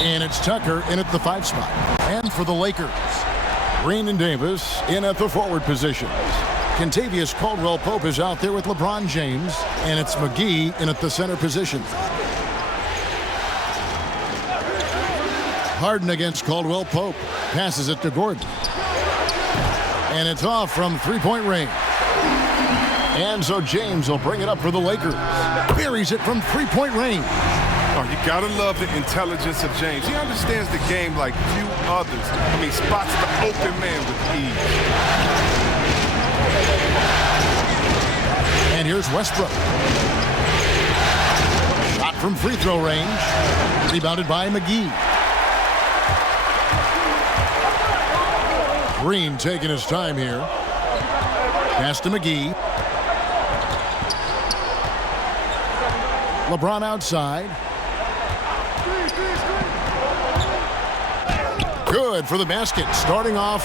And it's Tucker in at the 5 spot. And for the Lakers, Green and Davis in at the forward positions. Kentavious Caldwell-Pope is out there with LeBron James, and it's McGee in at the center position. Harden against Caldwell-Pope. Passes it to Gordon. And it's off from three-point range. And so James will bring it up for the Lakers. Buries it from three-point range. Oh, you gotta love the intelligence of James. He understands the game like few others. I mean, spots the open man with ease. And here's Westbrook. Shot from free throw range. Rebounded by McGee. Green taking his time here. Pass to McGee. LeBron outside. Good for the basket. Starting off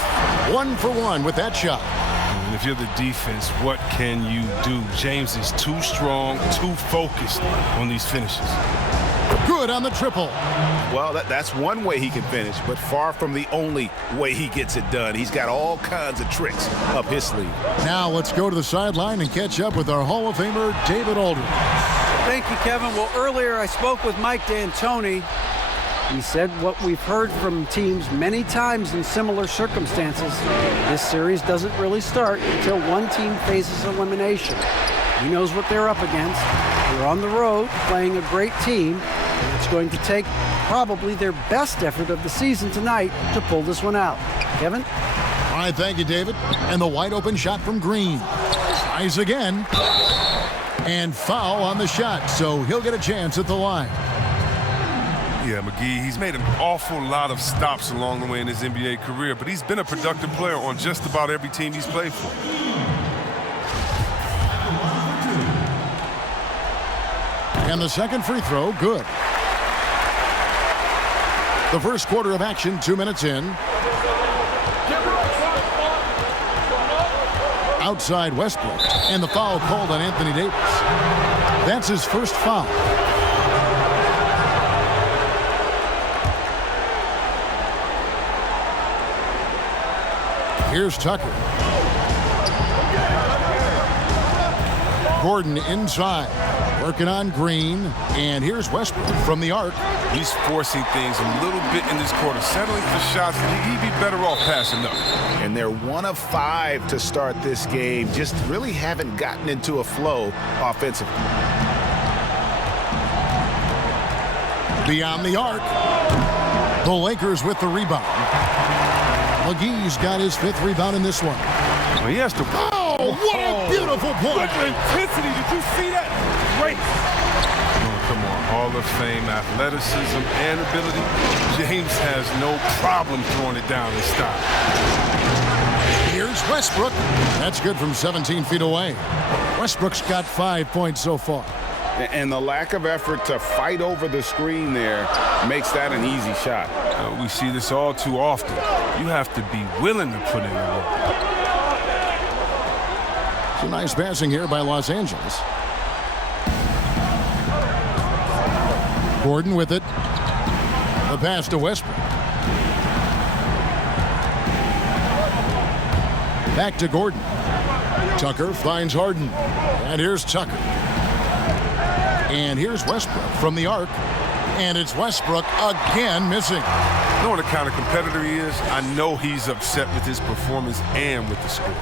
1 for 1 with that shot. And if you're the defense, what can you do? James is too strong, too focused on these finishes. Good on the triple. Well, that's one way he can finish, but far from the only way he gets it done. He's got all kinds of tricks up his sleeve. Now let's go to the sideline and catch up with our Hall of Famer, David Aldridge. Thank you, Kevin. Well, earlier I spoke with Mike D'Antoni. He said what we've heard from teams many times in similar circumstances. This series doesn't really start until one team faces elimination. He knows what they're up against. They're on the road playing a great team. And it's going to take probably their best effort of the season tonight to pull this one out. Kevin? All right, thank you, David. And the wide open shot from Green. Tries again. And foul on the shot, so he'll get a chance at the line. Yeah, McGee, he's made an awful lot of stops along the way in his NBA career, but he's been a productive player on just about every team he's played for. And the second free throw, good. The first quarter of action, 2 minutes in. Outside Westbrook, and the foul called on Anthony Davis. That's his first foul. Here's Tucker. Gordon inside, working on Green, and here's Westbrook from the arc. He's forcing things a little bit in this quarter, settling for shots that he'd be better off passing up. And they're 1 of 5 to start this game. Just really haven't gotten into a flow offensively. Beyond the arc. The Lakers with the rebound. McGee's got his 5th rebound in this one. Well, he has to. Oh, what a beautiful point. What intensity. Did you see that? Great. Oh, come on. Hall of Fame athleticism and ability. James has no problem throwing it down in style. Here's Westbrook. That's good from 17 feet away. Westbrook's got 5 points so far. And the lack of effort to fight over the screen there makes that an easy shot. We see this all too often. You have to be willing to put in the work. Some nice passing here by Los Angeles. Gordon with it. The pass to Westbrook. Back to Gordon. Tucker finds Harden. And here's Tucker. And here's Westbrook from the arc. And it's Westbrook again missing. Knowing the kind of competitor he is, I know he's upset with his performance and with the score.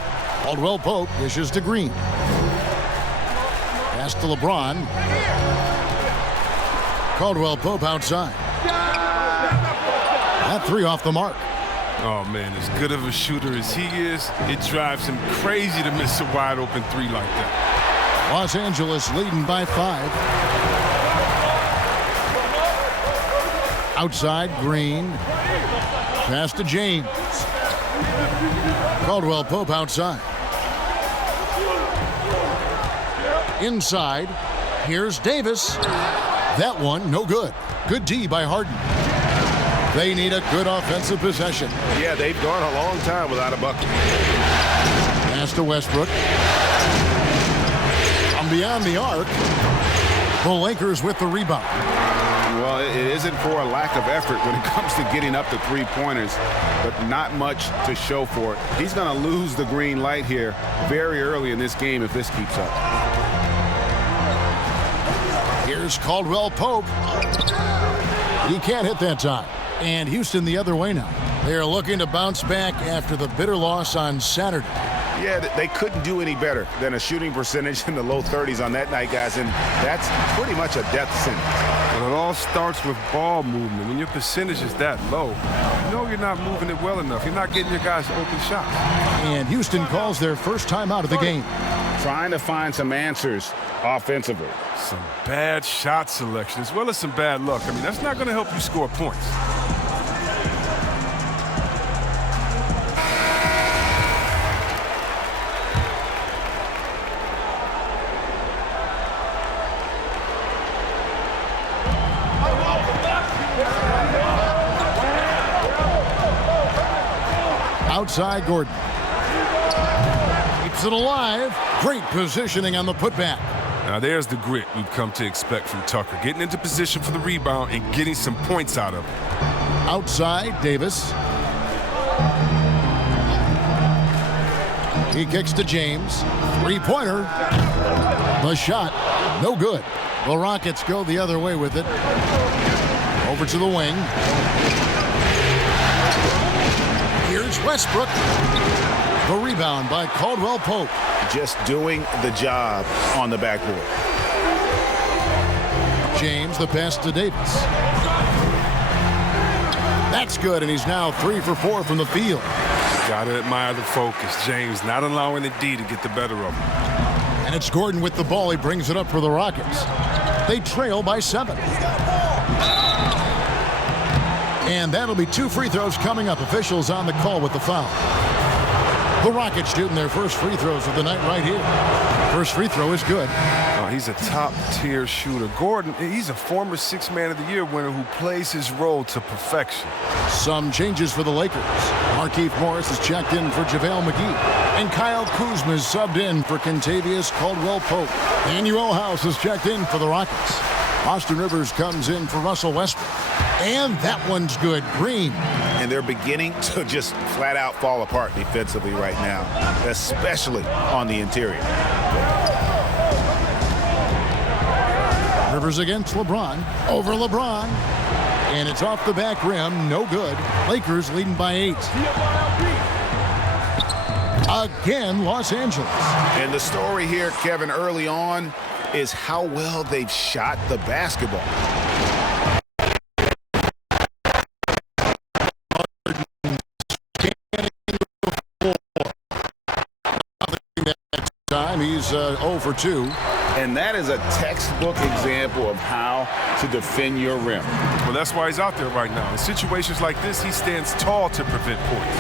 Caldwell-Pope dishes to Green. Pass to LeBron. Caldwell-Pope outside. That 3 off the mark. Oh, man, as good of a shooter as he is, it drives him crazy to miss a wide-open 3 like that. Los Angeles leading by 5. Outside, Green. Pass to James. Caldwell-Pope outside. Inside, here's Davis. That one, no good. Good D by Harden. They need a good offensive possession. Yeah, they've gone a long time without a bucket. Pass to Westbrook. From beyond the arc, the Lakers with the rebound. Well, it isn't for a lack of effort when it comes to getting up to three-pointers, but not much to show for it. He's going to lose the green light here very early in this game if this keeps up. Here's Caldwell Pope. He can't hit that time. And Houston the other way now. They're looking to bounce back after the bitter loss on Saturday. Yeah, they couldn't do any better than a shooting percentage in the low 30s on that night, guys, and that's pretty much a death sentence. Well, it all starts with ball movement. When your percentage is that low, you know you're not moving it well enough. You're not getting your guys open shots. And Houston calls their first time out of the game. Trying to find some answers offensively. Some bad shot selection as well as some bad luck. I mean, that's not going to help you score points. Outside Gordon. Keeps it alive. Great positioning on the putback. Now there's the grit we've come to expect from Tucker. Getting into position for the rebound and getting some points out of it. Outside Davis. He kicks to James. Three-pointer. The shot. No good. The Rockets go the other way with it. Over to the wing. Here's Westbrook. The rebound by Caldwell Pope. Just doing the job on the backboard. James, the pass to Davis. That's good, and he's now 3 for 4 from the field. Gotta admire the focus. James not allowing the D to get the better of him. And it's Gordon with the ball. He brings it up for the Rockets. They trail by 7. And that'll be 2 free throws coming up. Officials on the call with the foul. The Rockets shooting their first free throws of the night right here. First free throw is good. Oh, he's a top-tier shooter. Gordon, he's a former Sixth Man of the Year winner who plays his role to perfection. Some changes for the Lakers. Markieff Morris is checked in for JaVale McGee. And Kyle Kuzma is subbed in for Kentavious Caldwell-Pope. Danuel House is checked in for the Rockets. Austin Rivers comes in for Russell Westbrook. And that one's good. Green. And they're beginning to just flat out fall apart defensively right now, especially on the interior. Rivers against LeBron. Over LeBron. And it's off the back rim. No good. Lakers leading by 8. Again, Los Angeles. And the story here, Kevin, early on is how well they've shot the basketball. He's 0 for 2. And that is a textbook example of how to defend your rim. Well, that's why he's out there right now. In situations like this, he stands tall to prevent points.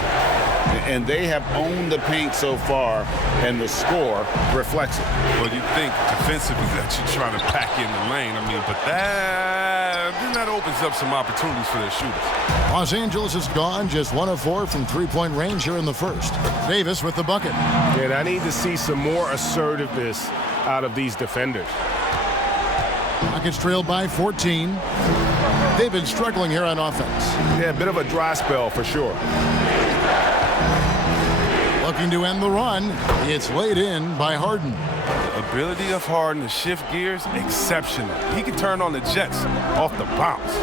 And they have owned the paint so far, and the score reflects it. Well, you think defensively that you're trying to pack in the lane. I mean, but that opens up some opportunities for their shooters. Los Angeles is gone, just 1 of 4 from three-point range here in the first. Davis with the bucket. And I need to see some more assertiveness out of these defenders. Rockets trailed by 14. They've been struggling here on offense. Yeah, a bit of a dry spell for sure. Looking to end the run. It's laid in by Harden. The ability of Harden to shift gears, exceptional. He can turn on the Jets off the bounce.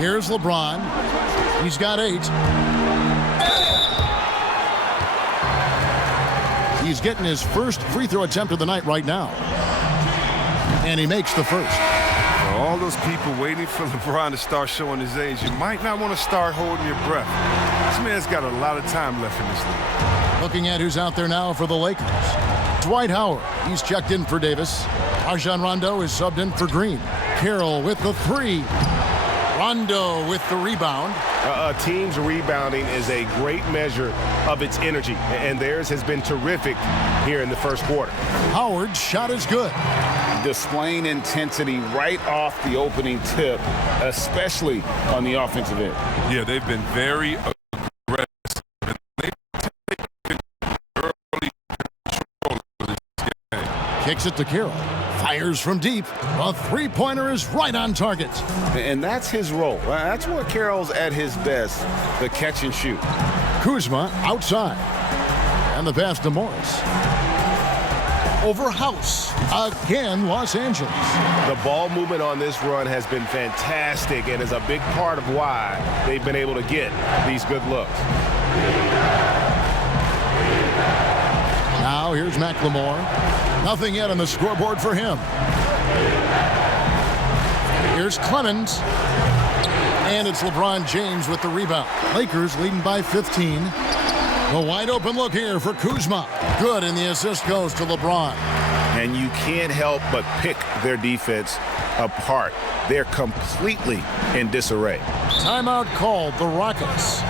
Here's LeBron. He's got 8. He's getting his first free throw attempt of the night right now. And he makes the first. For all those people waiting for LeBron to start showing his age, you might not want to start holding your breath. This man's got a lot of time left in this league. Looking at who's out there now for the Lakers. Dwight Howard. He's checked in for Davis. Rajon Rondo is subbed in for Green. Carroll with the 3. Rondo with the rebound. A team's rebounding is a great measure of its energy, and theirs has been terrific here in the first quarter. Howard's shot is good. Displaying intensity right off the opening tip, especially on the offensive end. Yeah, they've been very aggressive. They've taken early control of this game. Kicks it to Carroll. Fires from deep. A three-pointer is right on target. And that's his role. That's where Carroll's at his best, the catch and shoot. Kuzma outside. And the pass to Morris. Over House. Again, Los Angeles. The ball movement on this run has been fantastic and is a big part of why they've been able to get these good looks. Now here's McLemore. Nothing yet on the scoreboard for him. Here's Clemens. And it's LeBron James with the rebound. Lakers leading by 15. A wide open look here for Kuzma. Good, and the assist goes to LeBron. And you can't help but pick their defense apart. They're completely in disarray. Timeout called, the Rockets.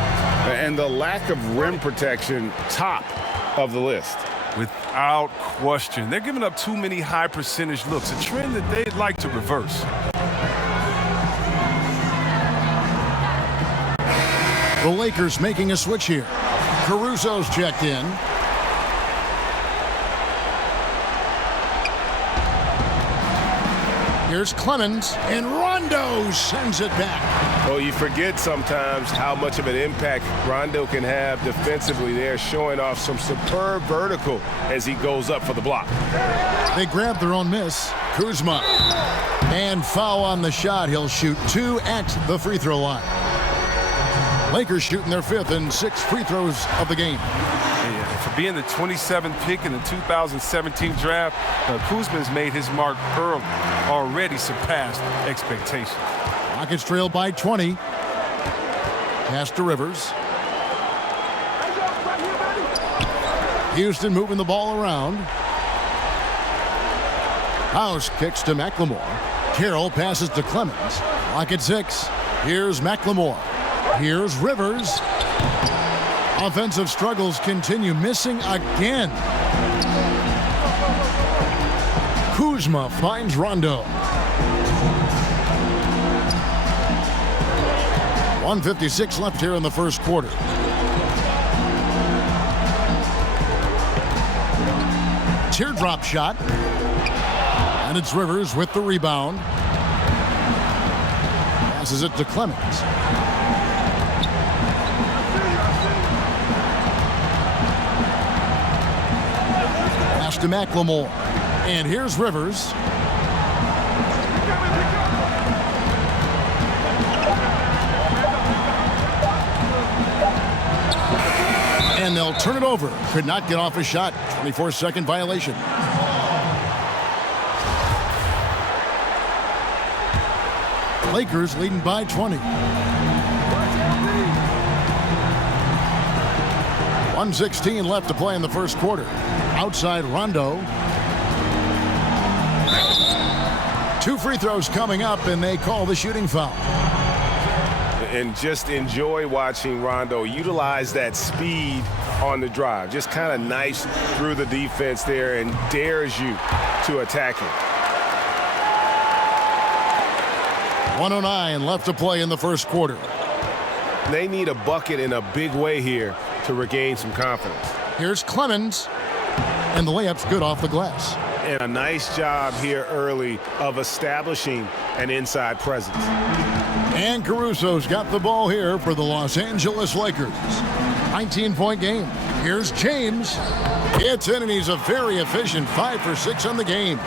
And the lack of rim protection, top of the list. Without question. They're giving up too many high percentage looks, a trend that they'd like to reverse. The Lakers making a switch here. Caruso's checked in. Here's Clemens, and Rondo sends it back. Well, you forget sometimes how much of an impact Rondo can have defensively there, showing off some superb vertical as he goes up for the block. They grab their own miss. Kuzma. And foul on the shot. He'll shoot 2 at the free throw line. Lakers shooting their 5th and 6th free throws of the game. Yeah, for being the 27th pick in the 2017 draft, Kuzma's made his mark early, already surpassed expectations. Rockets trail by 20. Pass to Rivers. Houston moving the ball around. House kicks to McLemore. Carroll passes to Clemens. Rocket 6. Here's McLemore. Here's Rivers. Offensive struggles continue, missing again. Kuzma finds Rondo. 1:56 left here in the first quarter. Teardrop shot. And it's Rivers with the rebound. Passes it to Clemens. Pass to McLemore. And here's Rivers. And they'll turn it over. Could not get off a shot. 24-second violation. Lakers leading by 20. 1:16 left to play in the first quarter. Outside Rondo. 2 free throws coming up, and they call the shooting foul. And just enjoy watching Rondo utilize that speed on the drive. Just kind of nice through the defense there and dares you to attack him. 1:09 left to play in the first quarter. They need a bucket in a big way here to regain some confidence. Here's Clemens. And the layup's good off the glass. And a nice job here early of establishing an inside presence. And Caruso's got the ball here for the Los Angeles Lakers. 19-point game. Here's James. It's in, and he's a very efficient 5 for 6 on the game.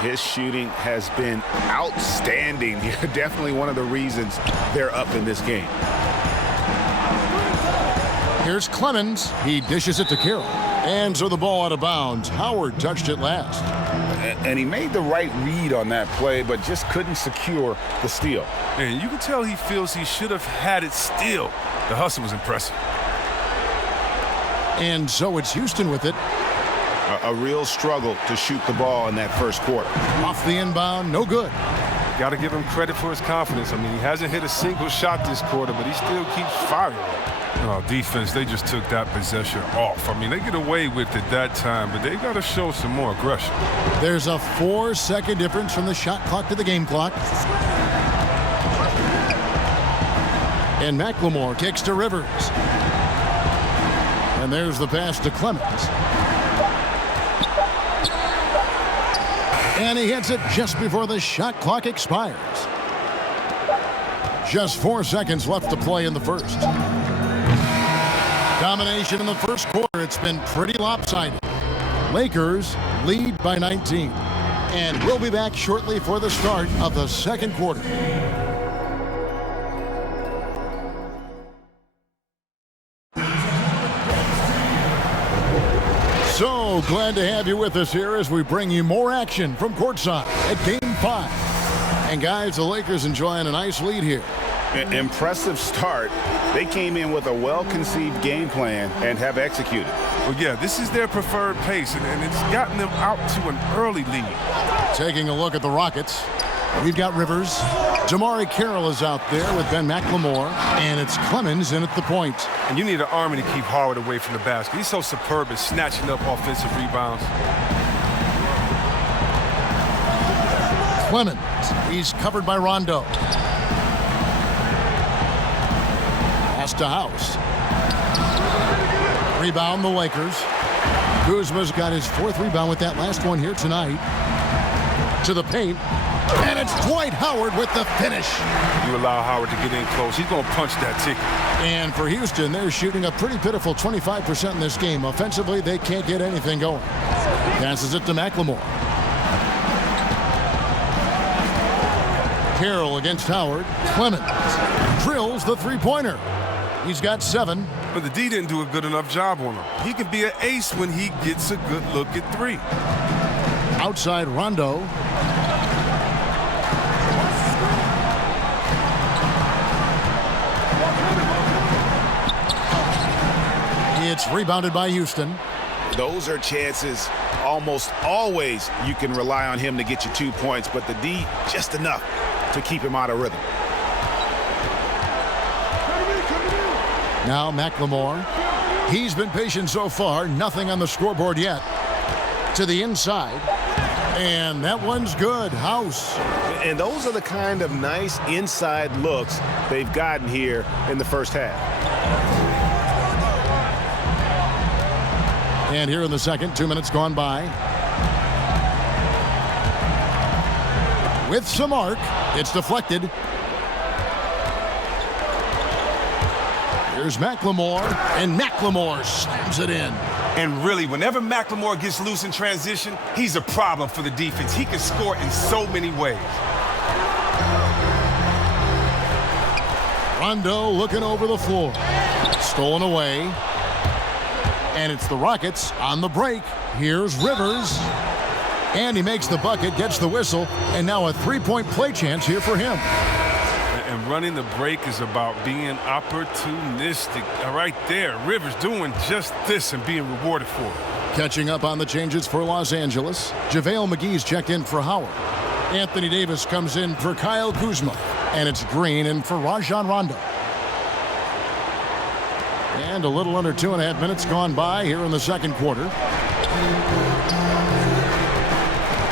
His shooting has been outstanding. Definitely one of the reasons they're up in this game. Here's Clemens. He dishes it to Carroll. And so the ball out of bounds. Howard touched it last. And he made the right read on that play, but just couldn't secure the steal. And you can tell he feels he should have had it still. The hustle was impressive. And so it's Houston with it. A real struggle to shoot the ball in that first quarter. Off the inbound, no good. Got to give him credit for his confidence. I mean, he hasn't hit a single shot this quarter, but he still keeps firing. Oh, defense, they just took that possession off. I mean, they get away with it that time, but they got to show some more aggression. There's a 4-second difference from the shot clock to the game clock. And McLemore kicks to Rivers. And there's the pass to Clemens. And he hits it just before the shot clock expires. Just 4 seconds left to play in the first. Domination in the first quarter. It's been pretty lopsided. Lakers lead by 19. And we'll be back shortly for the start of the second quarter. So glad to have you with us here as we bring you more action from courtside at Game 5. And guys, the Lakers enjoying a nice lead here. Impressive start. They came in with a well-conceived game plan and have executed. Well, yeah, this is their preferred pace, and it's gotten them out to an early lead. Taking a look at the Rockets, we've got Rivers. Jamari Carroll is out there with Ben McLemore, and it's Clemens in at the point. And you need an army to keep Howard away from the basket. He's so superb at snatching up offensive rebounds. Clemens, he's covered by Rondo. Pass to House. Rebound the Lakers. Kuzma's got his 4th rebound with that last one here tonight. To the paint. And it's Dwight Howard with the finish. You allow Howard to get in close, he's going to punch that ticket. And for Houston, they're shooting a pretty pitiful 25% in this game. Offensively, they can't get anything going. Passes it to McLemore. Carroll against Howard. Clemens drills the three-pointer. He's got 7. But the D didn't do a good enough job on him. He can be an ace when he gets a good look at 3. Outside Rondo. It's rebounded by Houston. Those are chances almost always you can rely on him to get you 2 points, but the D just enough to keep him out of rhythm. Now McLemore. He's been patient so far. Nothing on the scoreboard yet. To the inside. And that one's good. House. And those are the kind of nice inside looks they've gotten here in the first half. And here in the second, 2 minutes gone by. With some arc, it's deflected. Here's McLemore, and McLemore slams it in. And really, whenever McLemore gets loose in transition, he's a problem for the defense. He can score in so many ways. Rondo looking over the floor. Stolen away. And it's the Rockets on the break. Here's Rivers. And he makes the bucket, gets the whistle, and now a three-point play chance here for him. And running the break is about being opportunistic. Right there, Rivers doing just this and being rewarded for it. Catching up on the changes for Los Angeles. JaVale McGee's checked in for Howard. Anthony Davis comes in for Kyle Kuzma. And it's Green in for Rajon Rondo. And a little under 2.5 minutes gone by here in the second quarter.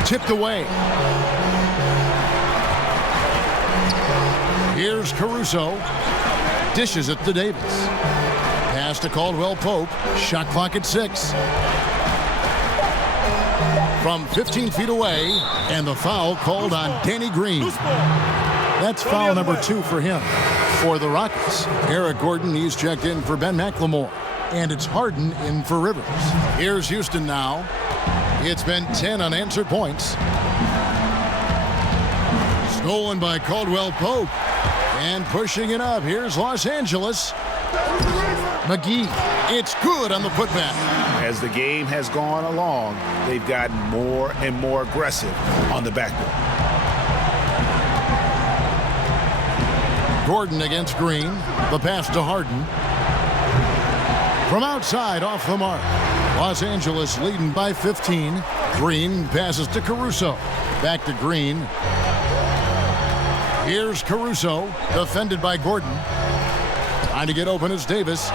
Tipped away. Here's Caruso. Dishes it to Davis. Pass to Caldwell Pope. Shot clock at 6. From 15 feet away. And the foul called on Danny Green. That's foul number 2 for him. For the Rockets, Eric Gordon, he's checked in for Ben McLemore. And it's Harden in for Rivers. Here's Houston now. It's been 10 unanswered points. Stolen by Caldwell Pope. And pushing it up. Here's Los Angeles. McGee. It's good on the putback. As the game has gone along, they've gotten more and more aggressive on the backboard. Gordon against Green. The pass to Harden. From outside, off the mark. Los Angeles leading by 15. Green passes to Caruso. Back to Green. Here's Caruso, defended by Gordon. Trying to get open is Davis.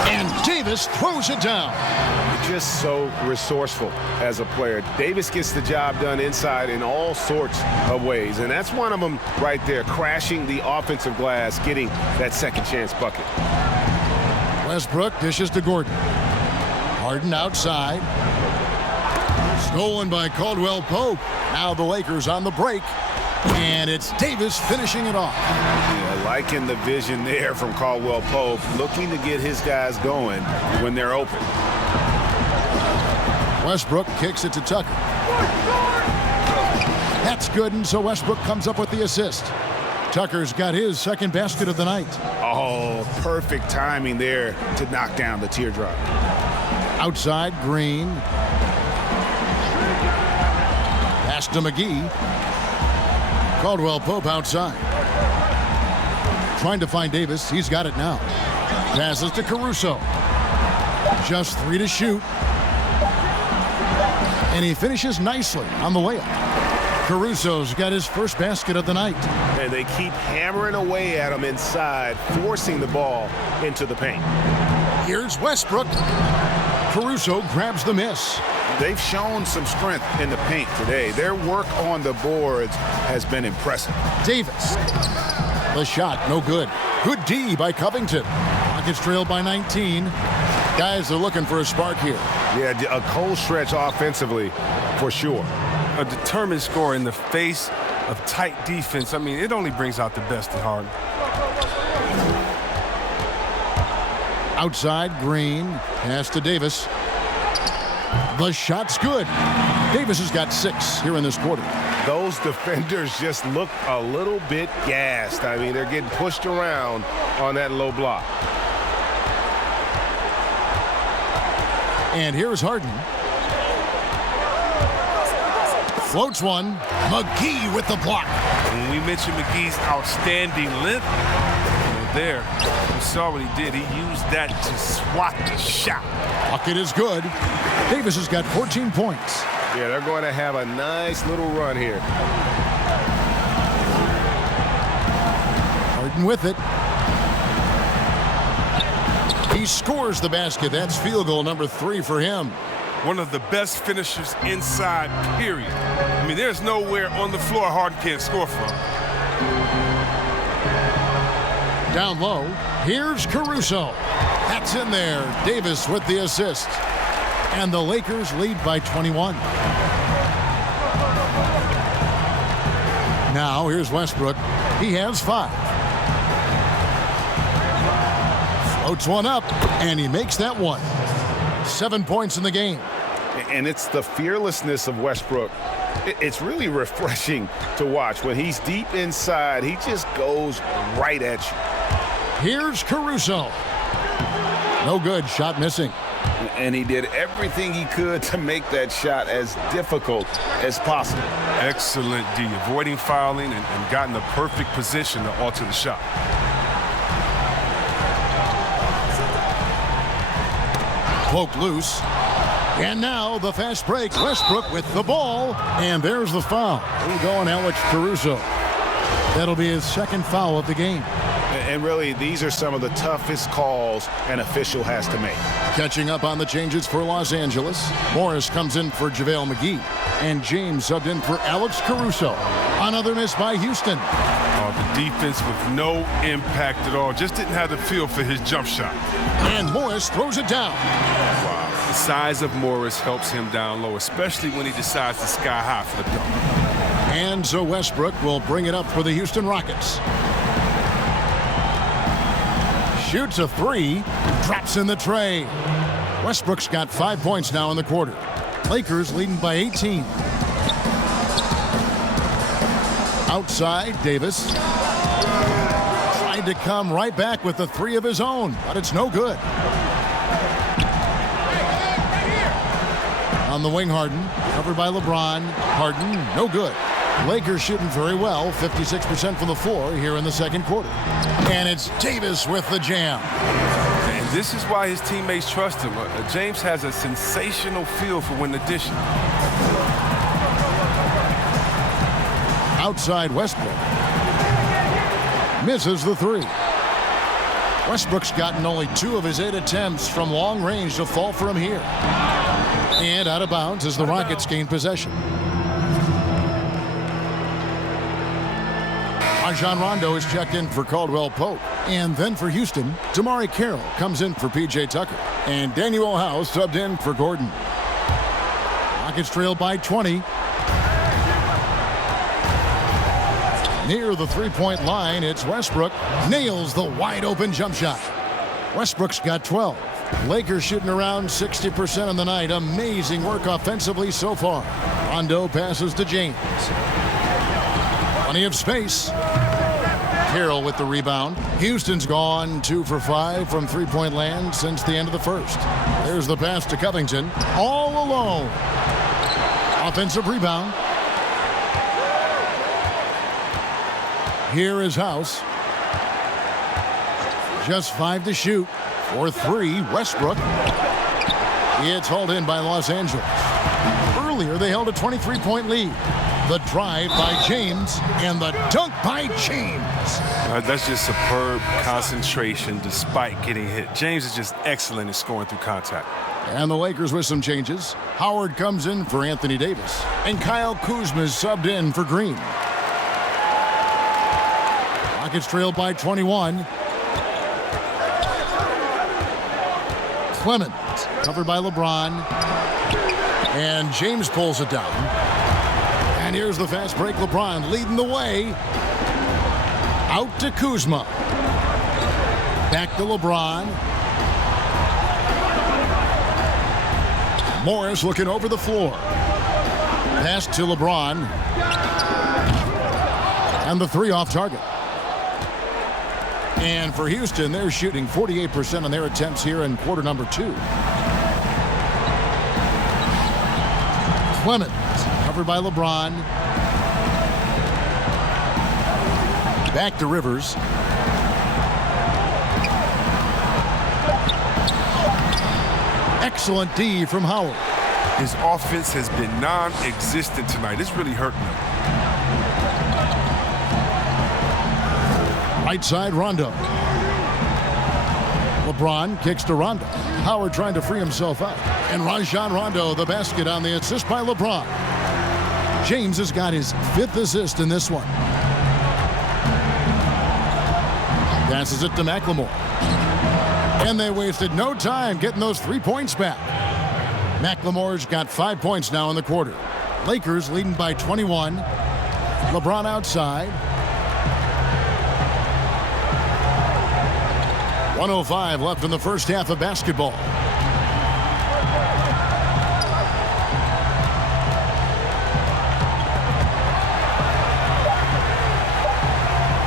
And Davis throws it down. Just so resourceful as a player. Davis gets the job done inside in all sorts of ways, and that's one of them right there, crashing the offensive glass, getting that second chance bucket. Westbrook dishes to Gordon. Harden outside. Stolen by Caldwell Pope. Now the Lakers on the break, and it's Davis finishing it off. Yeah, liking the vision there from Caldwell Pope, looking to get his guys going when they're open. Westbrook kicks it to Tucker. That's good, and so Westbrook comes up with the assist. Tucker's got his second basket of the night. Oh, perfect timing there to knock down the teardrop. Outside, Green. Pass to McGee. Caldwell Pope outside. Trying to find Davis. He's got it now. Passes to Caruso. Just 3 to shoot. And he finishes nicely on the layup. Caruso's got his first basket of the night. And they keep hammering away at him inside, forcing the ball into the paint. Here's Westbrook. Caruso grabs the miss. They've shown some strength in the paint today. Their work on the boards has been impressive. Davis. The shot, no good. Good D by Covington. Rockets trailed by 19. Guys are looking for a spark here. Yeah, a cold stretch offensively for sure. A determined scorer in the face of tight defense. I mean, it only brings out the best in Harden. Outside, Green. Pass to Davis. The shot's good. Davis has got 6 here in this quarter. Those defenders just look a little bit gassed. I mean, they're getting pushed around on that low block. And here's Harden. Floats one. McGee with the block. When we mentioned McGee's outstanding length, there, you saw what he did. He used that to swat the shot. Bucket is good. Davis has got 14 points. Yeah, they're going to have a nice little run here. Harden with it. He scores the basket. That's field goal number 3 for him. One of the best finishers inside, period. I mean, there's nowhere on the floor Harden can't score from. Down low, here's Caruso. That's in there. Davis with the assist. And the Lakers lead by 21. Now here's Westbrook. He has 5. Floats one up, and he makes that one. 7 points in the game. And it's the fearlessness of Westbrook. It's really refreshing to watch. When he's deep inside, he just goes right at you. Here's Caruso. No good. Shot missing. And he did everything he could to make that shot as difficult as possible. Excellent D, avoiding fouling and got in the perfect position to alter the shot. Poke loose. And now the fast break. Westbrook with the ball. And there's the foul. We're going Alex Caruso. That'll be his second foul of the game. And really, these are some of the toughest calls an official has to make. Catching up on the changes for Los Angeles. Morris comes in for JaVale McGee. And James subbed in for Alex Caruso. Another miss by Houston. The defense with no impact at all. Just didn't have the feel for his jump shot. And Morris throws it down. Wow. The size of Morris helps him down low, especially when he decides to sky high for the dunk. And so Westbrook will bring it up for the Houston Rockets. Shoots a 3, drops in the tray. Westbrook's got 5 points now in the quarter. Lakers leading by 18. Outside, Davis. Tried to come right back with the 3 of his own, but it's no good. On the wing, Harden. Covered by LeBron. Harden, no good. Lakers shooting very well, 56% from the floor here in the second quarter. And it's Davis with the jam. And this is why his teammates trust him. James has a sensational feel for when to dish it. Outside Westbrook. Misses the 3. Westbrook's gotten only 2 of his 8 attempts from long range to fall for him here. And out of bounds as the Rockets gain possession. Rajon Rondo is checked in for Caldwell Pope. And then for Houston, Damari Carroll comes in for P.J. Tucker. And Daniel House subbed in for Gordon. Rockets trail by 20. Near the three-point line, it's Westbrook. Nails the wide-open jump shot. Westbrook's got 12. Lakers shooting around 60% on the night. Amazing work offensively so far. Rondo passes to James. Plenty of space. Carroll with the rebound. Houston's gone 2 for 5 from three-point land since the end of the first. There's the pass to Covington. All alone. Offensive rebound. Here is House. Just 5 to shoot. For 3, Westbrook. It's hauled in by Los Angeles. Earlier, they held a 23-point lead. The drive by James and the dunk by James. That's just superb concentration despite getting hit. James is just excellent at scoring through contact. And the Lakers with some changes. Howard comes in for Anthony Davis. And Kyle Kuzma is subbed in for Green. Rockets trailed by 21. Clemens covered by LeBron. And James pulls it down. And here's the fast break. LeBron leading the way. Out to Kuzma. Back to LeBron. Morris looking over the floor. Pass to LeBron. And the 3 off target. And for Houston, they're shooting 48% on their attempts here in quarter number 2. Clemens covered by LeBron. Back to Rivers. Excellent D from Howard. His offense has been non-existent tonight. It's really hurting him. Right side, Rondo. LeBron kicks to Rondo. Howard trying to free himself up. And Rajon Rondo, the basket on the assist by LeBron. James has got his 5th assist in this one. Passes it to McLemore. And they wasted no time getting those 3 points back. McLemore's got 5 points now in the quarter. Lakers leading by 21. LeBron outside. 1:05 left in the first half of basketball.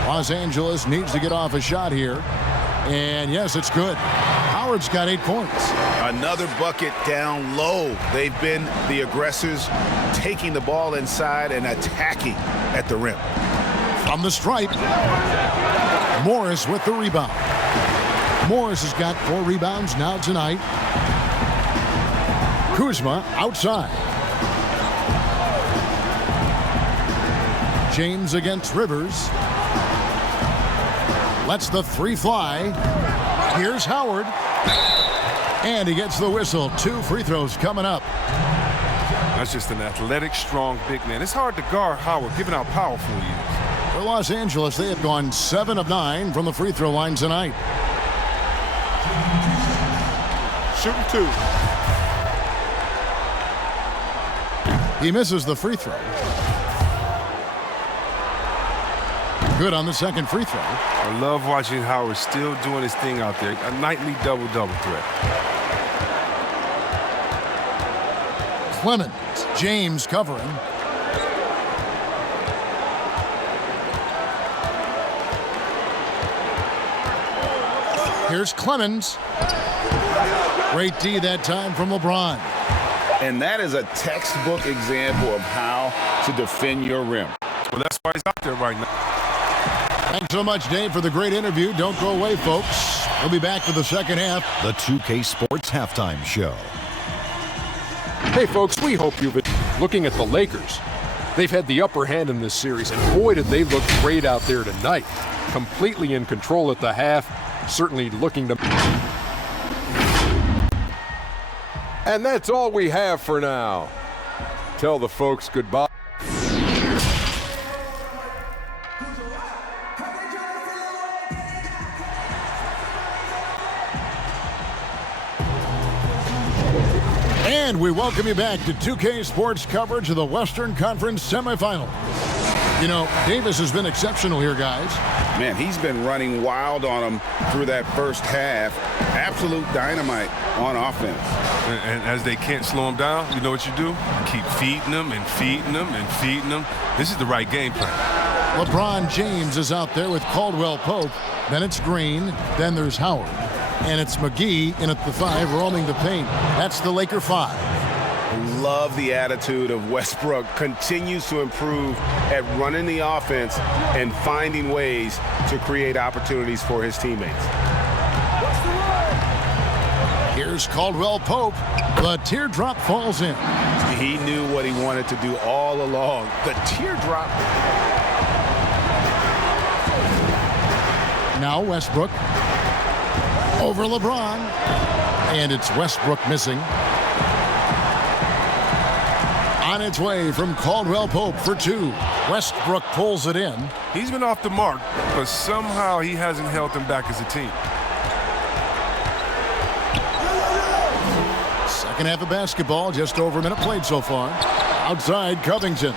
Los Angeles needs to get off a shot here. And yes, it's good. Howard's got 8 points. Another bucket down low. They've been the aggressors, taking the ball inside and attacking at the rim. From the stripe, Morris with the rebound. Morris has got 4 rebounds now tonight. Kuzma outside. James against Rivers. Lets the 3 fly. Here's Howard. And he gets the whistle. 2 free throws coming up. That's just an athletic, strong big man. It's hard to guard Howard, given how powerful he is. For Los Angeles, they have gone 7 of 9 from the free throw line tonight. Shooting 2. He misses the free throw. Good on the second free throw. I love watching Howard still doing his thing out there. A nightly double-double threat. Clemens. James covering. Here's Clemens. Great D that time from LeBron. And that is a textbook example of how to defend your rim. Well, that's why he's out there right now. Thanks so much, Dave, for the great interview. Don't go away, folks. We'll be back for the second half. The 2K Sports Halftime Show. Hey, folks, we hope you've been looking at the Lakers. They've had the upper hand in this series, and boy, did they look great out there tonight. Completely in control at the half, certainly looking to... And that's all we have for now. Tell the folks goodbye. And we welcome you back to 2K Sports coverage of the Western Conference semifinals. You know, Davis has been exceptional here, guys. Man, he's been running wild on them through that first half. Absolute dynamite on offense. And as they can't slow him down, you know what you do? You keep feeding them and feeding them and feeding them. This is the right game plan. LeBron James is out there with Caldwell Pope. Then it's Green. Then there's Howard. And it's McGee in at the 5, roaming the paint. That's the Laker 5. Love the attitude of Westbrook. Continues to improve at running the offense and finding ways to create opportunities for his teammates. Here's Caldwell Pope. The teardrop falls in. He knew what he wanted to do all along. The teardrop. Now Westbrook over LeBron. And it's Westbrook missing. On its way from Caldwell Pope for 2. Westbrook pulls it in. He's been off the mark, but somehow he hasn't held them back as a team. Second half of basketball, just over a minute played so far. Outside, Covington.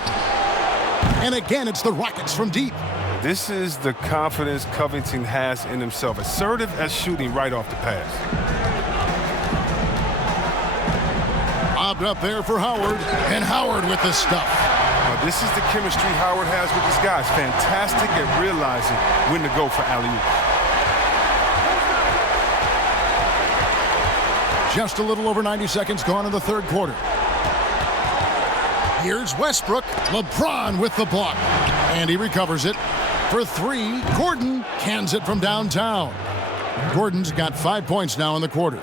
And again, it's the Rockets from deep. This is the confidence Covington has in himself. Assertive at shooting right off the pass. Lobbed up there for Howard. And Howard with the stuff. Now, this is the chemistry Howard has with his guys. Fantastic at realizing when to go for alley-oop. Just a little over 90 seconds gone in the third quarter. Here's Westbrook. LeBron with the block. And he recovers it for 3. Gordon cans it from downtown. Gordon's got 5 points now in the quarter.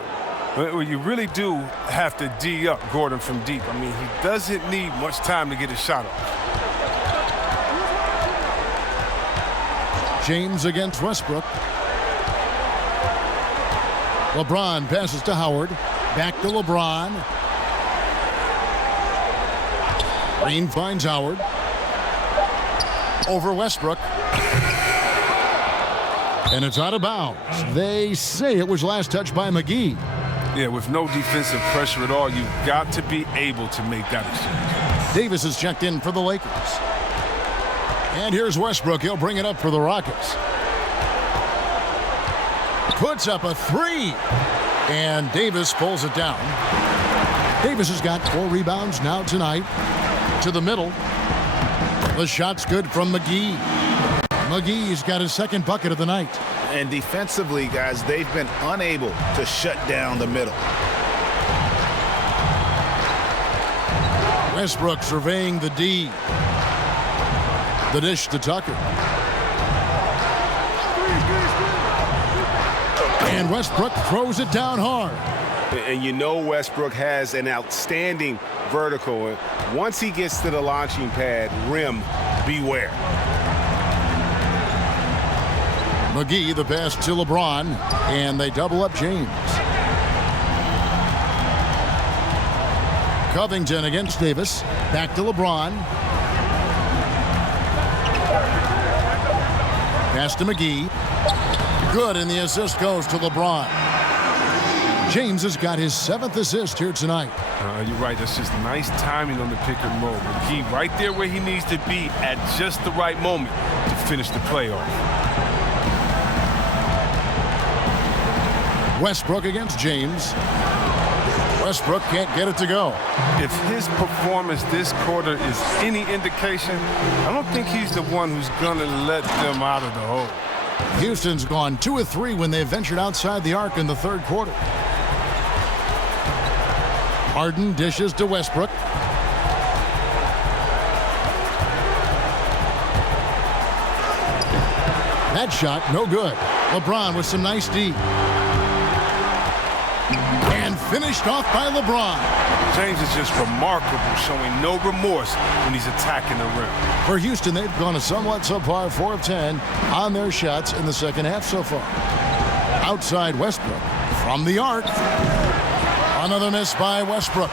Well, you really do have to D up Gordon from deep. I mean, he doesn't need much time to get his shot off. James against Westbrook. LeBron passes to Howard. Back to LeBron. Green finds Howard. Over Westbrook. And it's out of bounds. They say it was last touched by McGee. Yeah, with no defensive pressure at all, you've got to be able to make that exchange. Davis is checked in for the Lakers. And here's Westbrook. He'll bring it up for the Rockets. Puts up a 3. And Davis pulls it down. Davis has got 4 rebounds now tonight. To the middle. The shot's good from McGee. McGee's got his second bucket of the night. And defensively, guys, they've been unable to shut down the middle. Westbrook surveying the D. The dish to Tucker. And Westbrook throws it down hard. And you know Westbrook has an outstanding vertical. Once he gets to the launching pad, rim, beware. McGee, the pass to LeBron, and they double up James. Covington against Davis. Back to LeBron. Pass to McGee. Good, and the assist goes to LeBron. James has got his 7th assist here tonight. You're right. That's just nice timing on the pick and roll. McGee right there where he needs to be at just the right moment to finish the play off. Westbrook against James. Westbrook can't get it to go. If his performance this quarter is any indication, I don't think he's the one who's going to let them out of the hole. Houston's gone 2 of 3 when they ventured outside the arc in the third quarter. Harden dishes to Westbrook. That shot, no good. LeBron with some nice D. And finished off by LeBron. James is just remarkable, showing no remorse when he's attacking the rim. For Houston, they've gone a somewhat subpar 4 of 10 on their shots in the second half so far. Outside Westbrook from the arc. Another miss by Westbrook.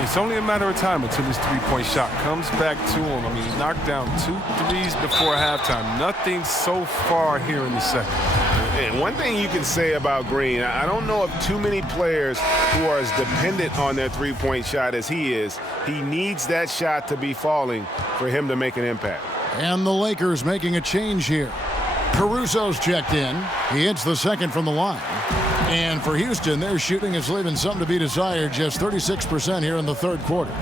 It's only a matter of time until his three-point shot comes back to him. I mean, he knocked down 2 threes before halftime. Nothing so far here in the second. And one thing you can say about Green, I don't know of too many players who are as dependent on their three-point shot as he is. He needs that shot to be falling for him to make an impact. And the Lakers making a change here. Caruso's checked in. He hits the second from the line. And for Houston, their shooting is leaving something to be desired. Just 36% here in the third quarter.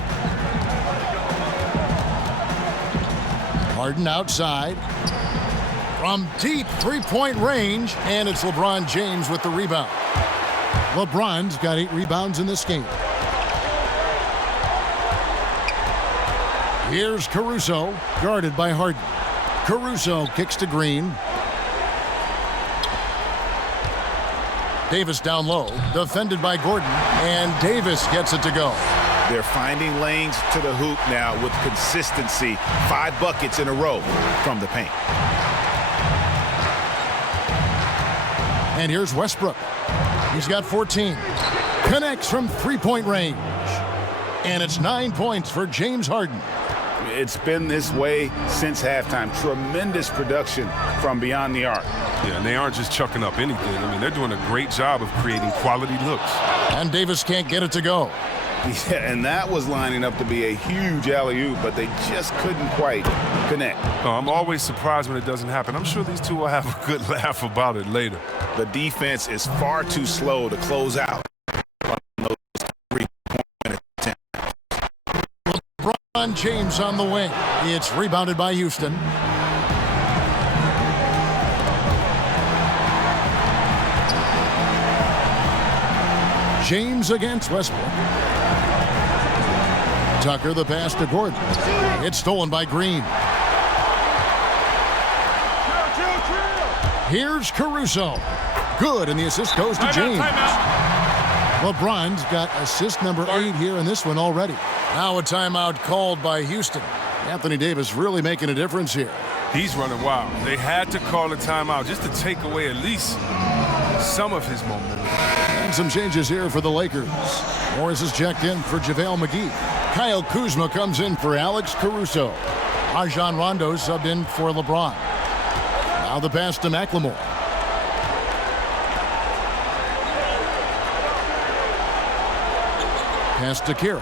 Harden outside. From deep three-point range. And it's LeBron James with the rebound. LeBron's got 8 rebounds in this game. Here's Caruso, guarded by Harden. Caruso kicks to Green. Davis down low, defended by Gordon, and Davis gets it to go. They're finding lanes to the hoop now with consistency. 5 buckets in a row from the paint. And here's Westbrook. He's got 14. Connects from three-point range. And it's 9 points for James Harden. It's been this way since halftime. Tremendous production from beyond the arc. Yeah, and they aren't just chucking up anything. I mean, they're doing a great job of creating quality looks. And Davis can't get it to go. Yeah, and that was lining up to be a huge alley-oop, but they just couldn't quite connect. Oh, I'm always surprised when it doesn't happen. I'm sure these two will have a good laugh about it later. The defense is far too slow to close out on those three-point attempts. LeBron James on the wing. It's rebounded by Houston. James against Westbrook. Tucker the pass to Gordon. It's stolen by Green. Here's Caruso. Good, and the assist goes to James. LeBron's got assist number 8 here in this one already. Now a timeout called by Houston. Anthony Davis really making a difference here. He's running wild. They had to call a timeout just to take away at least some of his momentum. And some changes here for the Lakers. Morris is checked in for JaVale McGee. Kyle Kuzma comes in for Alex Caruso. Rajon Rondo subbed in for LeBron. Now the pass to McLemore. Pass to Kira.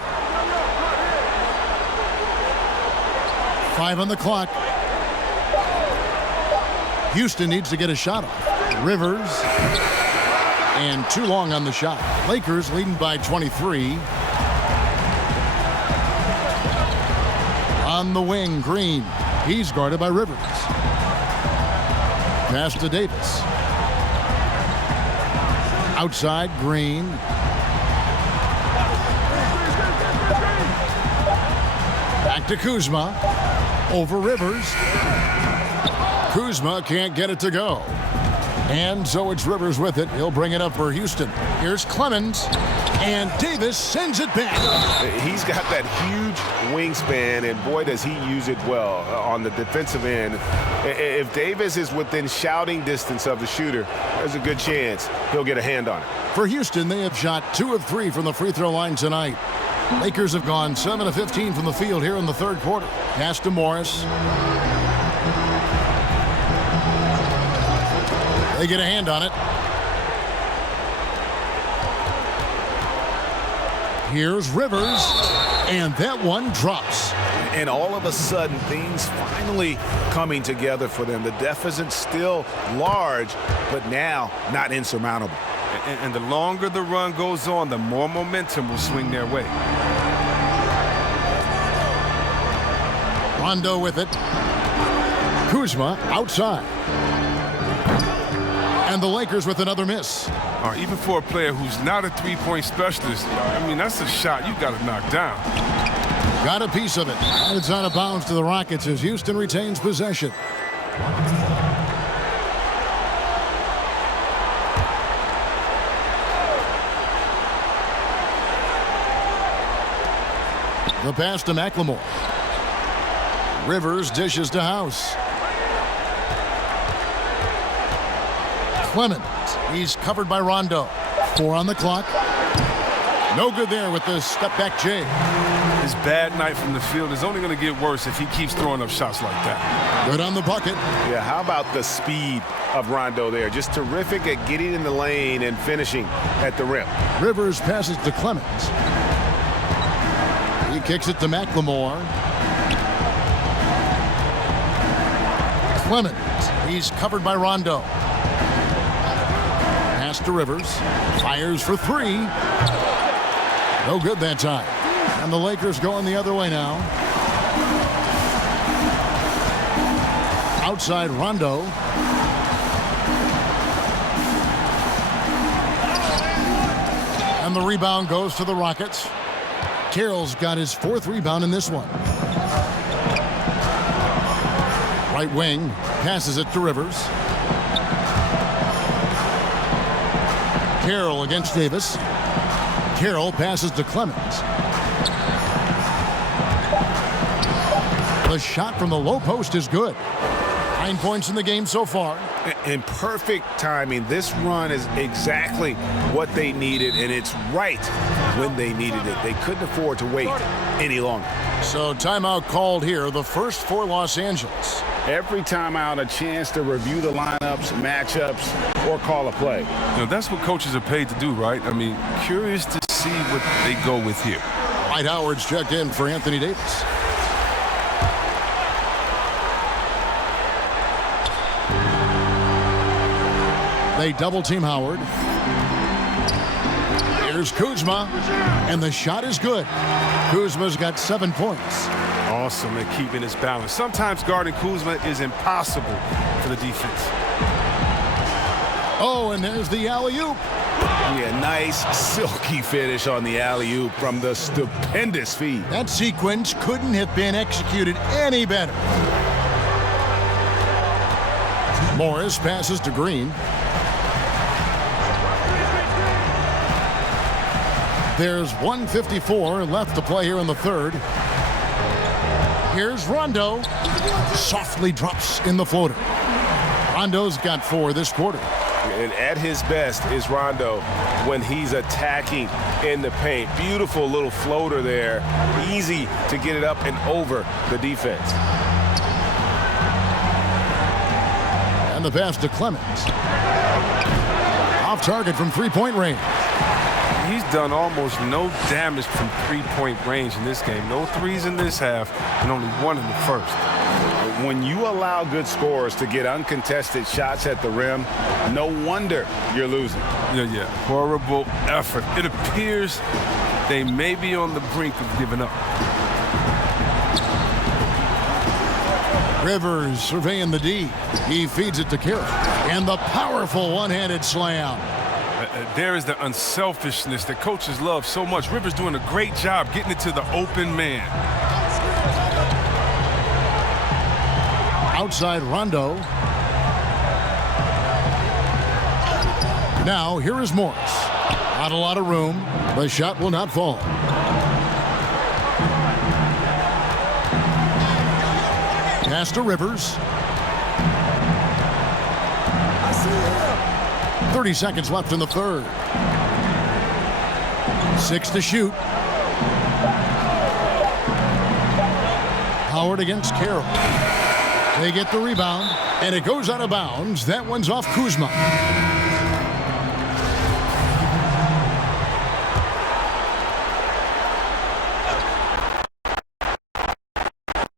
5 on the clock. Houston needs to get a shot off. Rivers. And too long on the shot. Lakers leading by 23. On the wing, Green. He's guarded by Rivers. Pass to Davis. Outside, Green. Back to Kuzma. Over Rivers. Kuzma can't get it to go. And so it's Rivers with it. He'll bring it up for Houston. Here's Clemens. And Davis sends it back. He's got that huge wingspan, and boy, does he use it well on the defensive end. If Davis is within shouting distance of the shooter, there's a good chance he'll get a hand on it. For Houston, they have shot 2 of 3 from the free throw line tonight. Lakers have gone 7 of 15 from the field here in the third quarter. Pass to Morris. They get a hand on it. Here's Rivers, and that one drops. And all of a sudden, things finally coming together for them. The deficit's still large, but now not insurmountable. And the longer the run goes on, the more momentum will swing their way. Rondo with it. Kuzma outside. And the Lakers with another miss. Even for a player who's not a three-point specialist, I mean, that's a shot you got to knock down. Got a piece of it. And it's out of bounds to the Rockets as Houston retains possession. The pass to McLemore. Rivers dishes to House. Clemens. He's covered by Rondo. 4 on the clock. No good there with the step-back J. His bad night from the field is only going to get worse if he keeps throwing up shots like that. Good on the bucket. Yeah, how about the speed of Rondo there? Just terrific at getting in the lane and finishing at the rim. Rivers passes to Clemens. He kicks it to McLemore. Clemens. He's covered by Rondo. Pass to Rivers. Fires for three. No good that time. And the Lakers going the other way now. Outside Rondo. And the rebound goes to the Rockets. Carroll's got his 4th rebound in this one. Right wing, passes it to Rivers. Carroll against Davis. Carroll passes to Clemens. The shot from the low post is good. 9 points in the game so far. In perfect timing. This run is exactly what they needed, and it's right when they needed it. They couldn't afford to wait any longer. So timeout called here, the first for Los Angeles. Every timeout, a chance to review the lineups, matchups, or call a play. You know, that's what coaches are paid to do, right? I mean, curious to see what they go with here. Dwight Howard's checked in for Anthony Davis. They double team Howard. Here's Kuzma, and the shot is good. Kuzma's got 7 points. Awesome at keeping his balance. Sometimes guarding Kuzma is impossible for the defense. Oh, and there's the alley-oop. Yeah, nice silky finish on the alley-oop from the stupendous feed. That sequence couldn't have been executed any better. Morris passes to Green. There's 1:54 left to play here in the third. Here's Rondo. Softly drops in the floater. Rondo's got 4 this quarter. And at his best is Rondo when he's attacking in the paint. Beautiful little floater there. Easy to get it up and over the defense. And the pass to Clemens. Off target from three-point range. He's done almost no damage from three-point range in this game. No threes in this half and only 1 in the first. When you allow good scorers to get uncontested shots at the rim, no wonder you're losing. Yeah. Horrible effort. It appears they may be on the brink of giving up. Rivers surveying the D. He feeds it to Carroll. And the powerful one-handed slam. There is the unselfishness that coaches love so much. Rivers doing a great job getting it to the open man. Outside Rondo. Now here is Morris. Not a lot of room. The shot will not fall. Pass to Rivers. 30 seconds left in the third. 6 to shoot. Howard against Carroll. They get the rebound, and it goes out of bounds. That one's off Kuzma.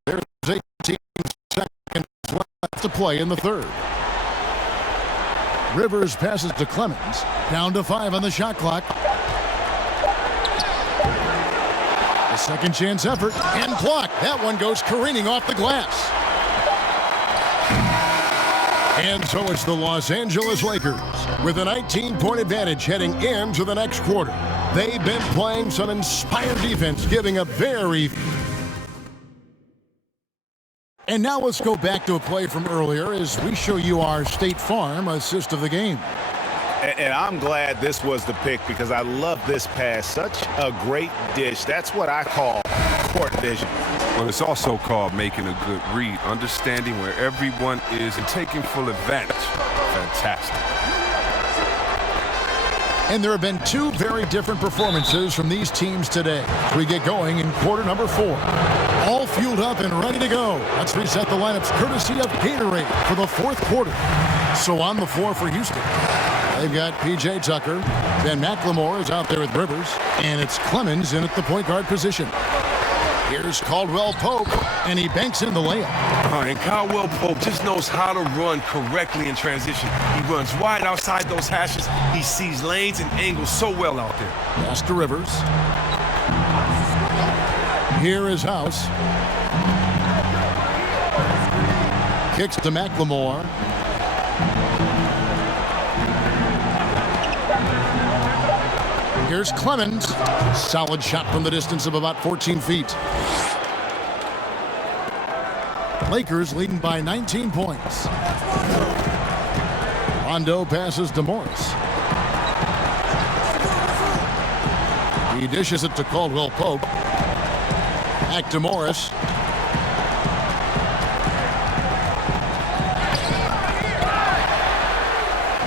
There's 18 seconds left to play in the third. Rivers passes to Clemens. Down to 5 on the shot clock. A second chance effort and blocked. That one goes careening off the glass. And so it's the Los Angeles Lakers with a 19-point advantage heading into the next quarter. They've been playing some inspired defense, giving up very... And now let's go back to a play from earlier as we show you our State Farm assist of the game. And I'm glad this was the pick because I love this pass. Such a great dish. That's what I call court vision. Well, it's also called making a good read, understanding where everyone is and taking full advantage. Fantastic. And there have been 2 very different performances from these teams today. We get going in quarter number 4. All fueled up and ready to go. Let's reset the lineups courtesy of Gatorade for the 4th quarter. So on the floor for Houston, they've got P.J. Tucker. Ben McLemore is out there with Rivers. And it's Clemens in at the point guard position. Here's Caldwell Pope, and he banks in the layup. And Caldwell Pope just knows how to run correctly in transition. He runs wide outside those hashes. He sees lanes and angles so well out there. Pass to Rivers. Here is House. Kicks to McLemore. Here's Clemens. Solid shot from the distance of about 14 feet. Lakers leading by 19 points. Rondo passes to Morris. He dishes it to Caldwell Pope. Back to Morris.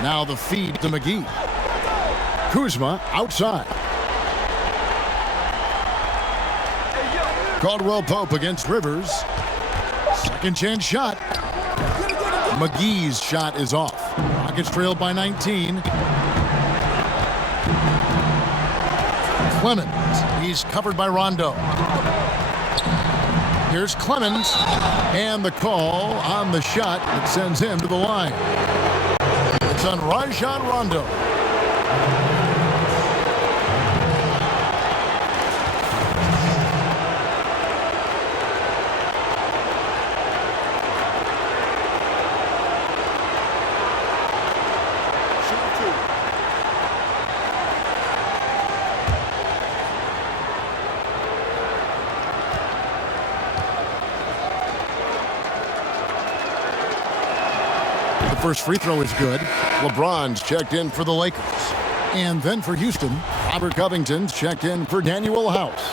Now the feed to McGee. Kuzma outside. Caldwell Pope against Rivers. Second chance shot. McGee's shot is off. Rockets trailed by 19. Clemens. He's covered by Rondo. Here's Clemens. And the call on the shot that sends him to the line. It's on Rajon Rondo. First free throw is good. LeBron's checked in for the Lakers. And then for Houston, Robert Covington's checked in for Daniel House.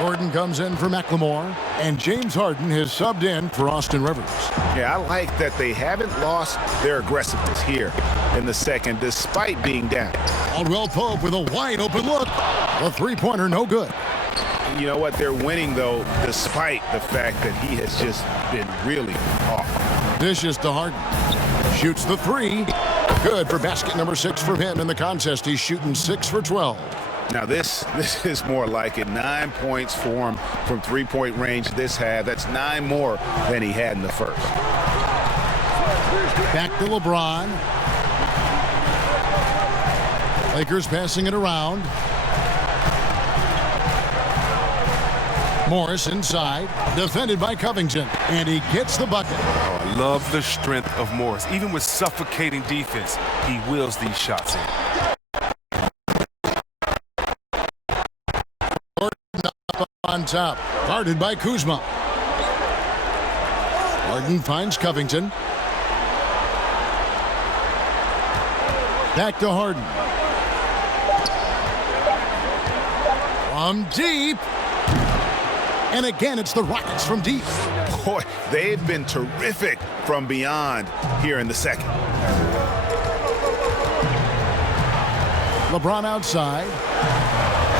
Gordon comes in for McLemore. And James Harden has subbed in for Austin Rivers. Yeah, I like that they haven't lost their aggressiveness here in the second, despite being down. Caldwell Pope with a wide open look. A three-pointer, no good. You know what? They're winning, though, despite the fact that he has just been really off. Dishes to Harden. Shoots the three. Good for basket number 6 for him in the contest. He's shooting 6 for 12. Now this is more like it. 9 points for him from three-point range this half. That's 9 more than he had in the first. Back to LeBron. Lakers passing it around. Morris inside, defended by Covington, and he gets the bucket. Oh, I love the strength of Morris. Even with suffocating defense, he wheels these shots in. Up on top, guarded by Kuzma. Harden finds Covington. Back to Harden. From deep. And again, it's the Rockets from deep. Boy, they've been terrific from beyond here in the second. LeBron outside.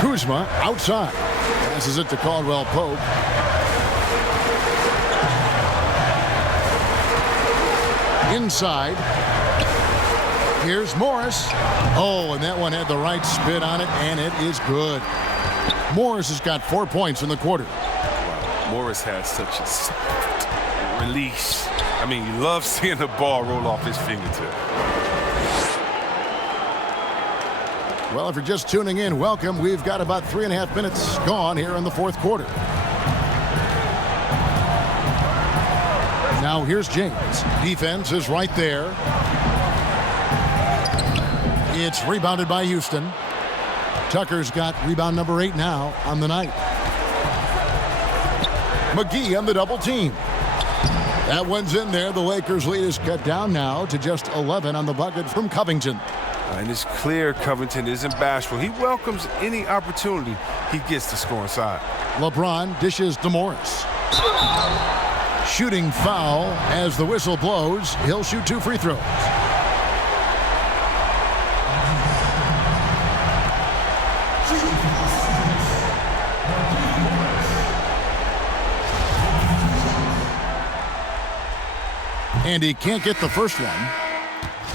Kuzma outside. Passes it to Caldwell Pope. Inside. Here's Morris. Oh, and that one had the right spin on it, and it is good. Morris has got 4 points in the quarter. Morris has such a soft release. I mean, you love seeing the ball roll off his fingertip. Well, if you're just tuning in, welcome. We've got about 3.5 minutes gone here in the fourth quarter. Now here's James. Defense is right there. It's rebounded by Houston. Tucker's got rebound number 8 now on the night. McGee on the double team. That one's in there. The Lakers' lead is cut down now to just 11 on the bucket from Covington. And it's clear Covington isn't bashful. He welcomes any opportunity he gets to score inside. LeBron dishes to Morris. Shooting foul as the whistle blows. He'll shoot 2 free throws. And he can't get the first one.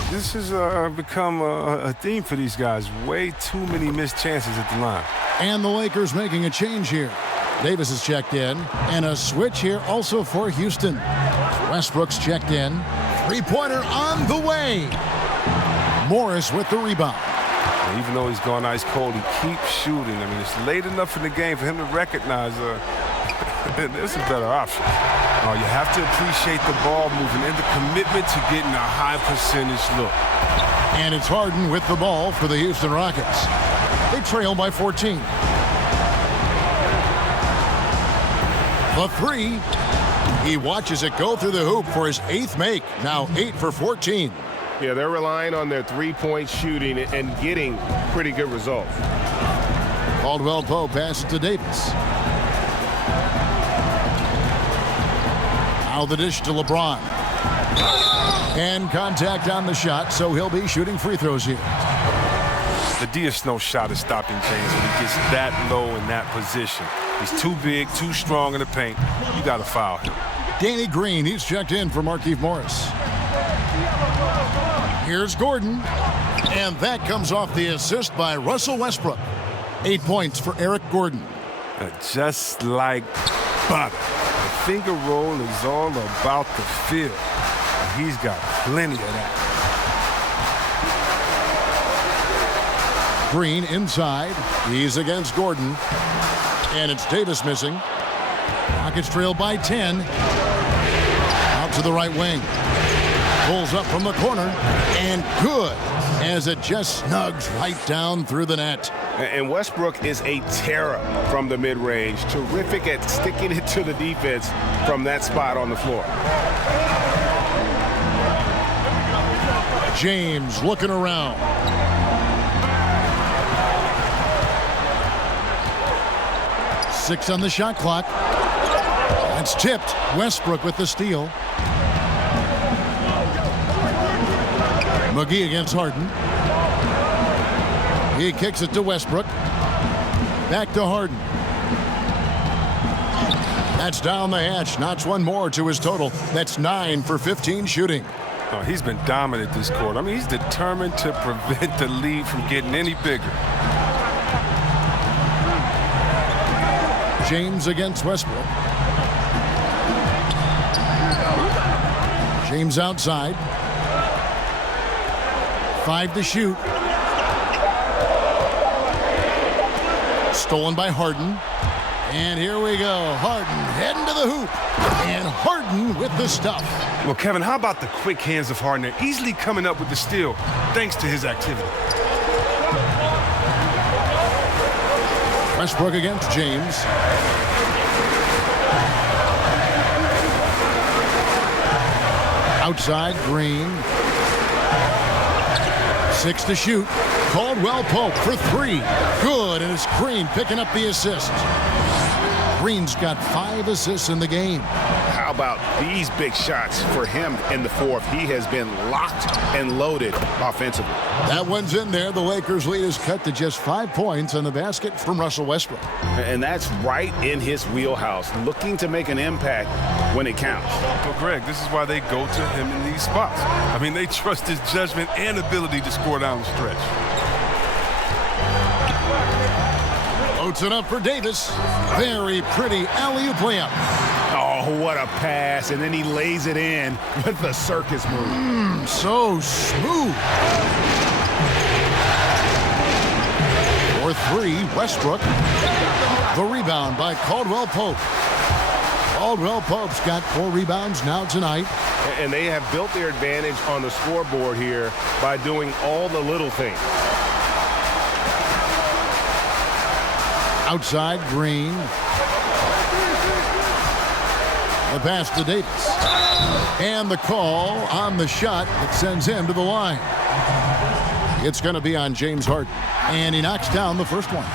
This has become a theme for these guys. Way too many missed chances at the line. And the Lakers making a change here. Davis is checked in. And a switch here also for Houston. Westbrook's checked in. Three-pointer on the way. Morris with the rebound. And even though he's gone ice cold, he keeps shooting. I mean, it's late enough in the game for him to recognize there's a better option. You have to appreciate the ball moving and the commitment to getting a high percentage look. And it's Harden with the ball for the Houston Rockets. They trail by 14. The three. He watches it go through the hoop for his 8th make. Now 8 for 14. Yeah, they're relying on their three-point shooting and getting pretty good results. Caldwell Pope passes to Davis. Now the dish to LeBron. And contact on the shot, so he'll be shooting free throws here. The DS no shot is stopping James when he gets that low in that position. He's too big, too strong in the paint. You got to foul him. Danny Green, he's checked in for Markieff Morris. Here's Gordon. And that comes off the assist by Russell Westbrook. 8 points for Eric Gordon. Just like butter. The finger roll is all about the feel. And he's got plenty of that. Green inside. He's against Gordon. And it's Davis missing. Rockets trail by 10. Out to the right wing. Pulls up from the corner. And good, as it just snugs right down through the net. And Westbrook is a terror from the mid-range. Terrific at sticking it to the defense from that spot on the floor. James looking around. Six on the shot clock. That's tipped. Westbrook with the steal. McGee against Harden. He kicks it to Westbrook. Back to Harden. That's down the hatch. Notch one more to his total. That's 9 for 15 shooting. Oh, he's been dominant this quarter. I mean, he's determined to prevent the lead from getting any bigger. James against Westbrook. James outside. 5 to shoot. Stolen by Harden. And here we go. Harden heading to the hoop. And Harden with the stuff. Well, Kevin, how about the quick hands of Harden? They're easily coming up with the steal thanks to his activity. Westbrook against James. Outside, Green. 6 to shoot. Caldwell Pope for 3. Good, and it's Green picking up the assist. Green's got 5 assists in the game. How about these big shots for him in the fourth? He has been locked and loaded offensively. That one's in there. The Lakers' lead is cut to just 5 points on the basket from Russell Westbrook. And that's right in his wheelhouse, looking to make an impact when it counts. Well, Greg, this is why they go to him in these spots. I mean, they trust his judgment and ability to score down the stretch. Loads it up for Davis. Very pretty alley-oop layup. Oh, what a pass. And then he lays it in with the circus move. So smooth. For 3, Westbrook. The rebound by Caldwell Pope. Caldwell Pope's got 4 rebounds now tonight. And they have built their advantage on the scoreboard here by doing all the little things. Outside, Green. The pass to Davis. And the call on the shot that sends him to the line. It's going to be on James Harden. And he knocks down the first one.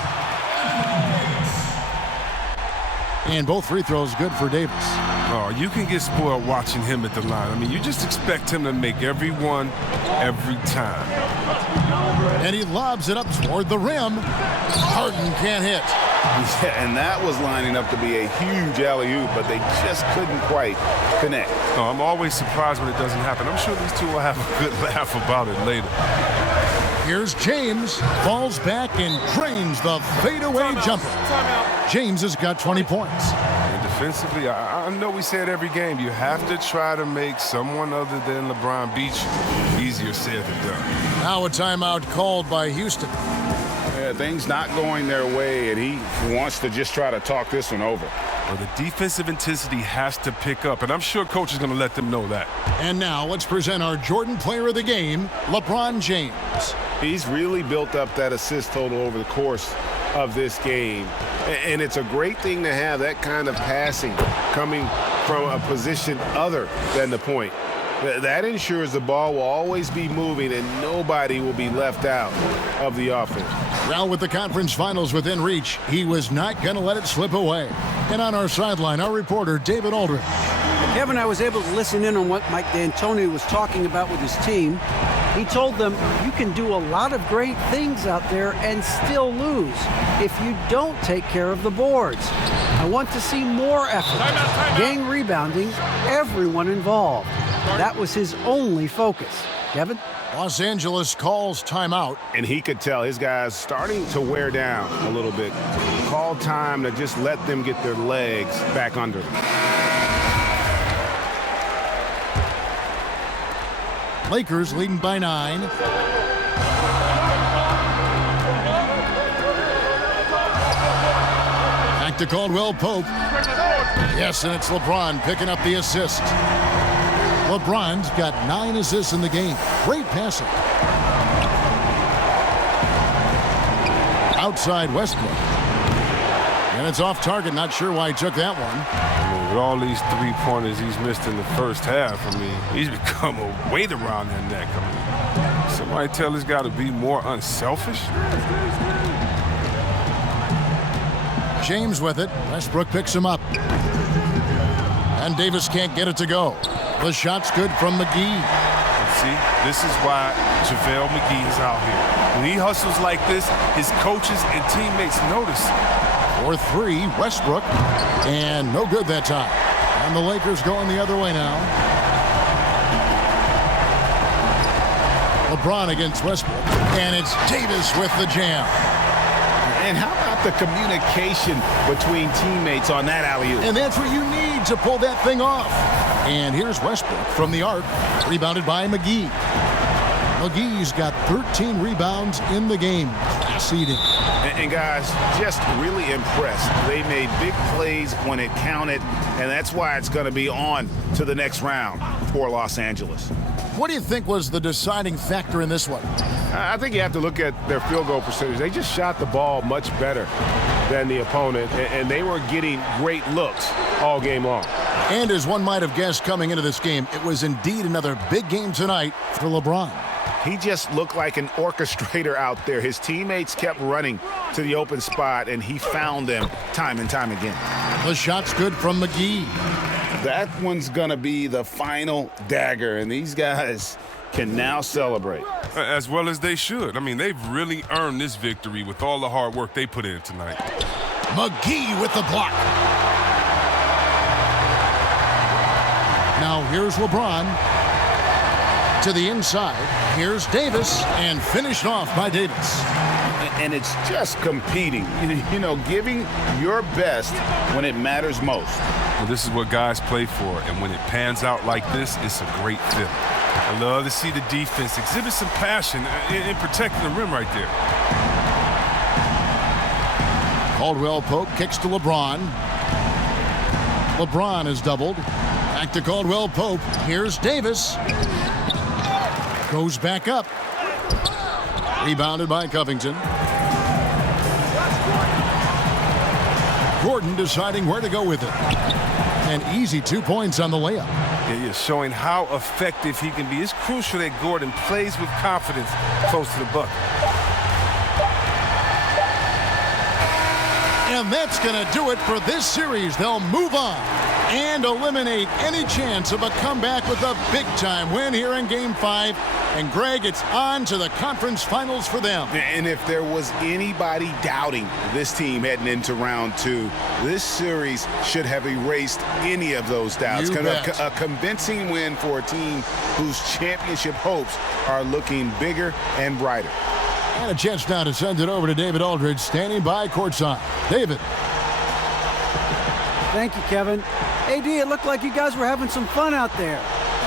And both free throws good for Davis. Oh, you can get spoiled watching him at the line. I mean, you just expect him to make every one, every time. And he lobs it up toward the rim. Harden can't hit. Yeah, and that was lining up to be a huge alley-oop, but they just couldn't quite connect. Oh, I'm always surprised when it doesn't happen. I'm sure these two will have a good laugh about it later. Here's James. Falls back and drains the fadeaway jumper. James has got 20 points. And defensively, I know we say it every game. You have to try to make someone other than LeBron beat you. Easier said than done. Now a timeout called by Houston. Yeah, things not going their way, and he wants to just try to talk this one over. Well, the defensive intensity has to pick up, and I'm sure coach is going to let them know that. And now let's present our Jordan Player of the Game, LeBron James. He's really built up that assist total over the course of this game. And it's a great thing to have that kind of passing coming from a position other than the point. That ensures the ball will always be moving and nobody will be left out of the offense. Well, with the conference finals within reach, he was not going to let it slip away. And on our sideline, our reporter, David Aldridge. Kevin, I was able to listen in on what Mike D'Antoni was talking about with his team. He told them, you can do a lot of great things out there and still lose if you don't take care of the boards. I want to see more effort, gang rebounding, everyone involved. That was his only focus. Kevin? Los Angeles calls timeout. And he could tell his guys starting to wear down a little bit. Call time to just let them get their legs back under them. Lakers leading by 9. Back to Caldwell Pope. Yes, and it's LeBron picking up the assist. LeBron's got 9 assists in the game. Great passing. Outside Westbrook. And it's off target. Not sure why he took that one. With all these three-pointers he's missed in the first half, he's become a weight around their neck. Somebody tell this guy to be more unselfish. James with it. Westbrook picks him up. And Davis can't get it to go. The shot's good from McGee. See, this is why JaVale McGee is out here. When he hustles like this, his coaches and teammates notice. For 3, Westbrook. And no good that time. And the Lakers going the other way now. LeBron against Westbrook. And it's Davis with the jam. And how about the communication between teammates on that alley-oop? And that's what you need to pull that thing off. And here's Westbrook from the arc, rebounded by McGee. McGee's got 13 rebounds in the game. Class eating. And guys, just really impressed. They made big plays when it counted, and that's why it's going to be on to the next round for Los Angeles. What do you think was the deciding factor in this one? I think you have to look at their field goal percentage. They just shot the ball much better than the opponent, and they were getting great looks all game long. And as one might have guessed coming into this game, it was indeed another big game tonight for LeBron. He just looked like an orchestrator out there. His teammates kept running to the open spot, and he found them time and time again. The shot's good from McGee. That one's going to be the final dagger, and these guys can now celebrate. As well as they should. They've really earned this victory with all the hard work they put in tonight. McGee with the block. Now here's LeBron to the inside. Here's Davis, and finished off by Davis. And it's just competing, giving your best when it matters most. Well, this is what guys play for, and when it pans out like this, it's a great fit. I love to see the defense exhibit some passion in protecting the rim right there. Caldwell Pope kicks to LeBron. LeBron is doubled. Back to Caldwell Pope. Here's Davis. Goes back up. Rebounded by Covington. Gordon deciding where to go with it. An easy 2 points on the layup. Yeah, he's showing how effective he can be. It's crucial that Gordon plays with confidence close to the bucket. And that's going to do it for this series. They'll move on and eliminate any chance of a comeback with a big-time win here in Game 5. And, Greg, it's on to the conference finals for them. And if there was anybody doubting this team heading into round 2, this series should have erased any of those doubts. A convincing win for a team whose championship hopes are looking bigger and brighter. And a chance now to send it over to David Aldridge, standing by courtside. David. Thank you, Kevin. AD, it looked like you guys were having some fun out there.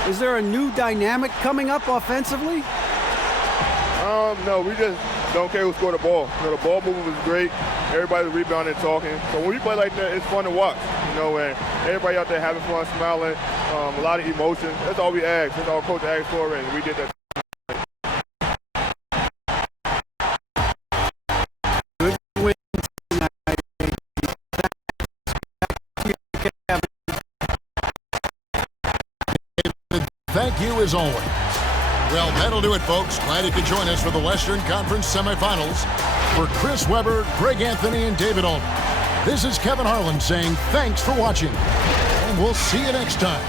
Is there a new dynamic coming up offensively? No, we just don't care who scored the ball. You know, the ball movement was great. Everybody's rebounding and talking. So when we play like that, it's fun to watch. You know, and everybody out there having fun, smiling, a lot of emotion. That's all we asked. That's all Coach asked for, and we did that. Thank you as always. Well, that'll do it, folks. Glad you could join us for the Western Conference semifinals. For Chris Webber, Greg Anthony, and David Allman, this is Kevin Harlan saying thanks for watching, and we'll see you next time.